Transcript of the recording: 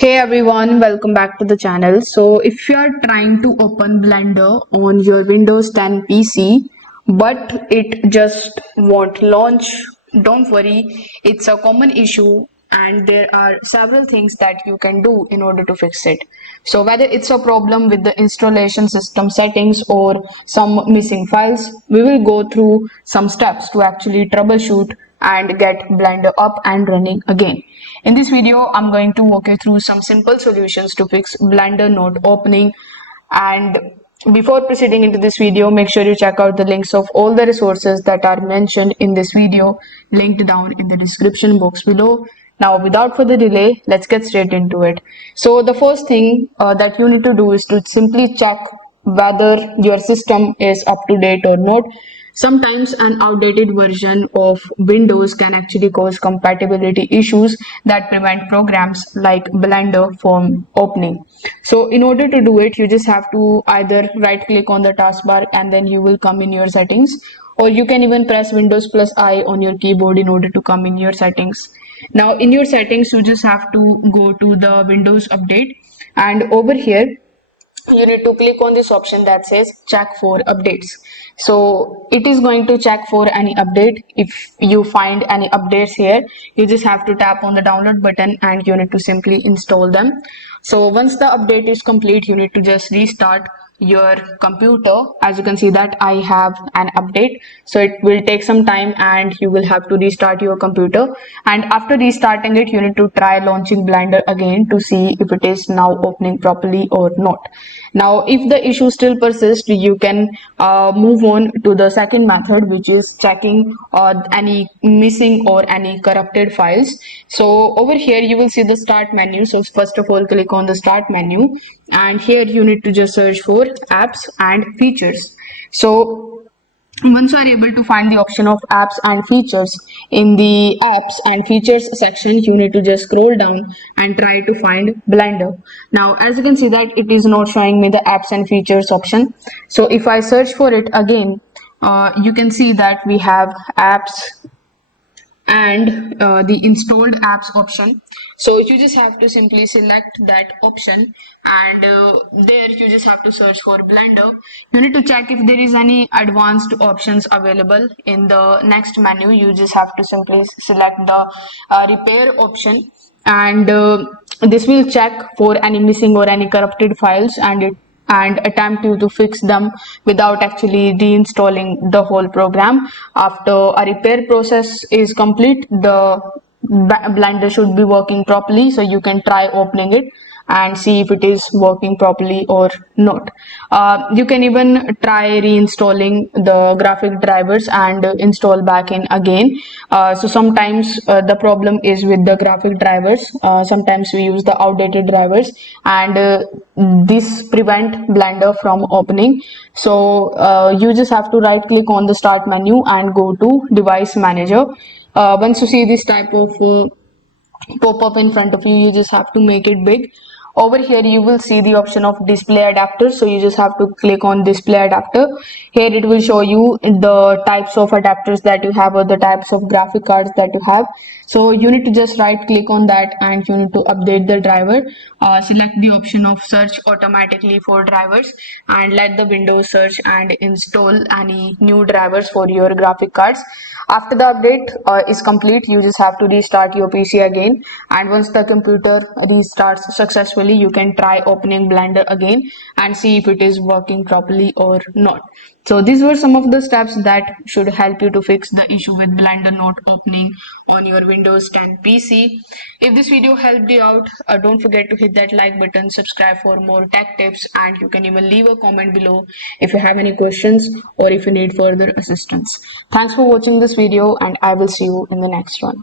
Hey everyone, welcome back to the channel. So if you are trying to open Blender on your Windows 10 PC but it just won't launch, don't worry, it's a common issue and there are several things that you can do in order to fix it. So whether it's a problem with the installation system settings or some missing files, we will go through some steps to actually troubleshoot and get Blender up and running again. In this video, I'm going to walk you through some simple solutions to fix Blender not opening. And before proceeding into this video, make sure you check out the links of all the resources that are mentioned in this video, linked down in the description box below. Now, without further delay, let's get straight into it. So the first thing that you need to do is to simply check whether your system is up to date or not. Sometimes an outdated version of Windows can actually cause compatibility issues that prevent programs like Blender from opening. So in order to do it, you just have to either right click on the taskbar and then you will come in your settings, or you can even press Windows plus I on your keyboard in order to come in your settings. Now in your settings, you just have to go to the Windows update, and over here you need to click on this option that says check for updates. So it is going to check for any update. If you find any updates here, you just have to tap on the download button and you need to simply install them. So once the update is complete, you need to just restart your computer. As you can see that I have an update, so it will take some time and you will have to restart your computer, and after restarting it you need to try launching Blender again to see if it is now opening properly or not. Now if the issue still persists, you can move on to the second method, which is checking any missing or any corrupted files. So over here you will see the start menu. So first of all, click on the start menu, and here you need to just search for apps and features. So once you are able to find the option of apps and features, in the apps and features section you need to just scroll down and try to find Blender. Now as you can see that it is not showing me the apps and features option. So if I search for it again, you can see that we have apps and the installed apps option. So you just have to simply select that option, and there you just have to search for Blender. You need to check if there is any advanced options available. In the next menu you just have to simply select the repair option, and this will check for any missing or any corrupted files and attempt to fix them without actually reinstalling the whole program. After a repair process is complete, the Blender should be working properly, so you can try opening it and see if it is working properly or not. You can even try reinstalling the graphic drivers and install back in again. So sometimes the problem is with the graphic drivers. Sometimes we use the outdated drivers, and this prevent Blender from opening. So you just have to right click on the start menu and go to device manager. Once you see this type of pop-up in front of you, you just have to make it big. Over here you will see the option of display adapter, so you just have to click on display adapter. Here it will show you the types of adapters that you have or the types of graphic cards that you have. So you need to just right click on that and you need to update the driver. Select the option of search automatically for drivers and let the Windows search and install any new drivers for your graphic cards. After the update is complete, you just have to restart your PC again, and once the computer restarts successfully, you can try opening Blender again and see if it is working properly or not. So these were some of the steps that should help you to fix the issue with Blender not opening on your Windows 10 PC. If this video helped you out, don't forget to hit that like button, subscribe for more tech tips, and you can even leave a comment below if you have any questions or if you need further assistance. Thanks for watching this video, and I will see you in the next one.